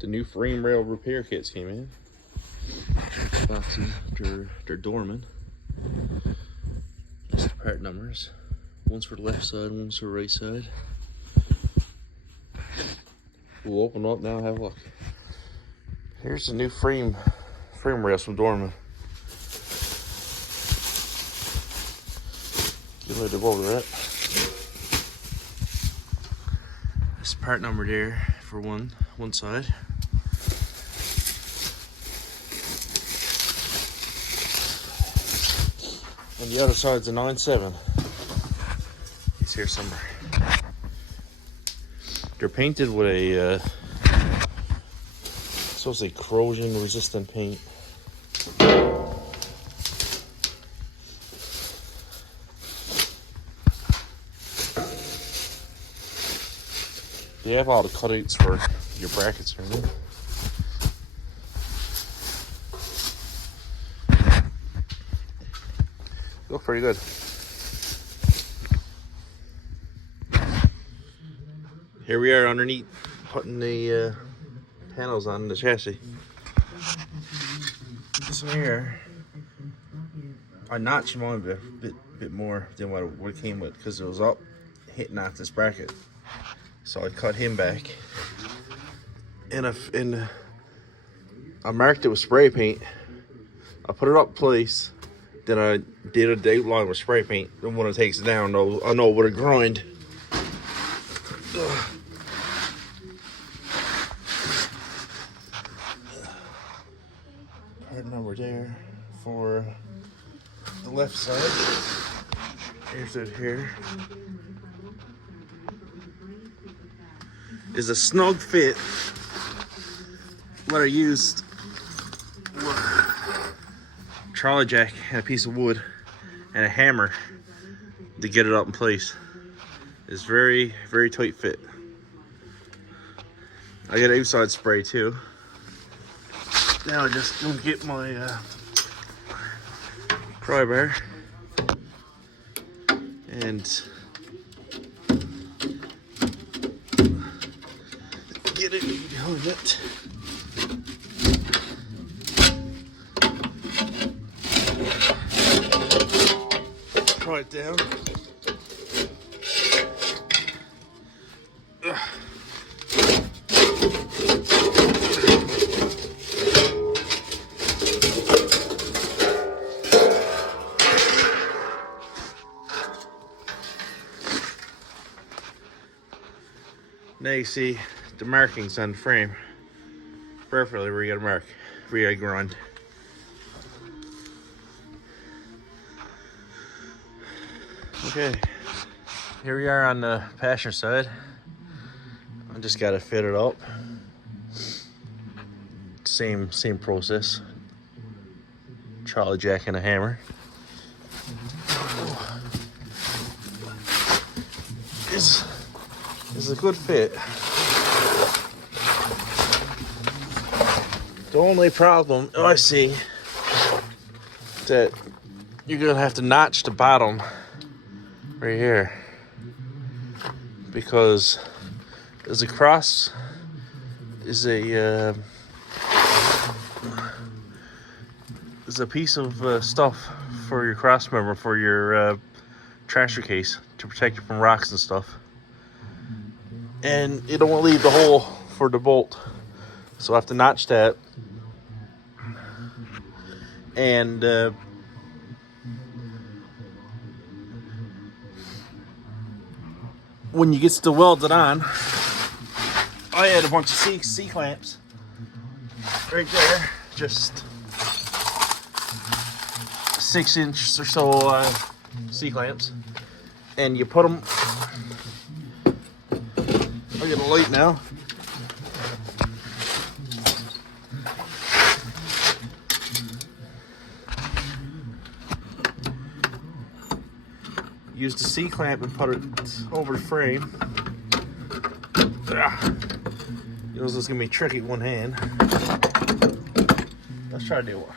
The new frame rail repair kits came in. Boxes, they're Dorman. That's the part numbers. One's for the left side, one's for the right side. We'll open them up now and have a look. Here's the new frame rails from Dorman. Get ready to over that. This part number there for one side. And the other side's a 9.7. It's here somewhere. They're painted with a supposed to say corrosion resistant paint. They have all the cutouts for your brackets or anything. Look pretty good. Here we are underneath putting the panels on the chassis. This one here, I notched them on a bit more than what it came with because it was up hitting off this bracket. So I cut him back, and I marked it with spray paint. I put it up place. Then I did a date line with spray paint. And when it takes it down, I know with a grind. Part number there for the left side. Here's it here. Is a snug fit. What I used. Trolley jack and a piece of wood and a hammer to get it up in place. It's very, very tight fit. I got outside spray too. Now I just gonna get my pry bar and get it behind it. Pry it down. Now you see the markings on the frame perfectly where you gotta mark, where you gotta grind. Okay, here we are on the passenger side. I just gotta fit it up. Same process. Trolley jack and a hammer. This is a good fit. The only problem I see that you're gonna have to notch the bottom right here because there's a piece of stuff for your cross member for your trasher case to protect you from rocks and stuff, and it don't leave the hole for the bolt, so I have to notch that. And when you get to weld it on, I had a bunch of C clamps right there, just 6-inch or so C clamps, and you put them. I get a light now. Use the C clamp and put it over the frame. You know, this is gonna be tricky with one hand. Let's try to do it.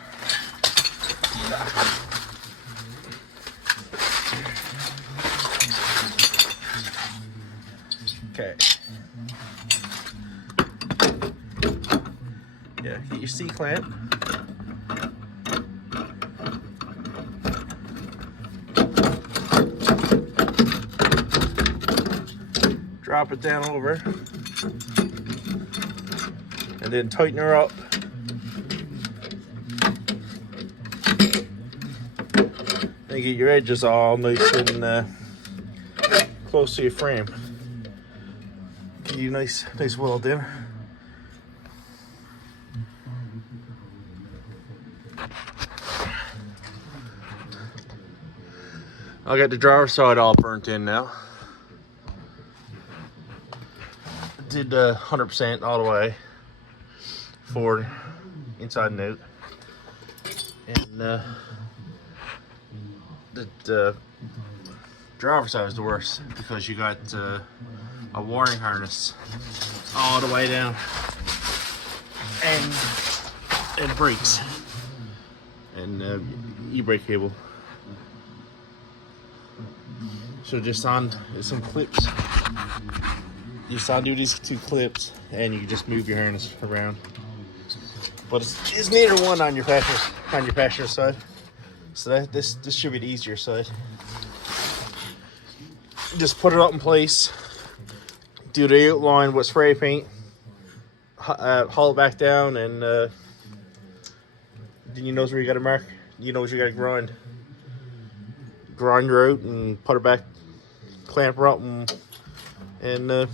Okay. Yeah, get your C-clamp. Drop it down over. And then tighten her up. And get your edges all nice and close to your frame. Get you nice weld in. I got the driver's side all burnt in now. Did 100% all the way forward, inside and out. And the driver's side is the worst because you got a wiring harness all the way down, and it breaks, and e-brake cable. So just on some clips, just undo these 2 clips, and you just move your harness around. But it's neither one on your passenger side. So this should be the easier side. Just put it up in place. Do the outline with spray paint. Haul it back down, and then you know where you got to mark. You know what you got to grind. Grind her out and put her back. Clamp her up and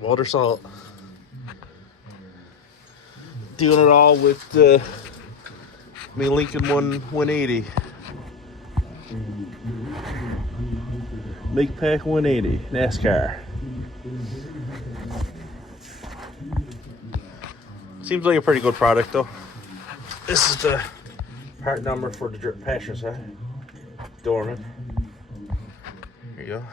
water salt. Doing it all with my Lincoln 180. Make Pack 180 NASCAR. Seems like a pretty good product though. This is the part number for the passenger side. Dorman. Here you go.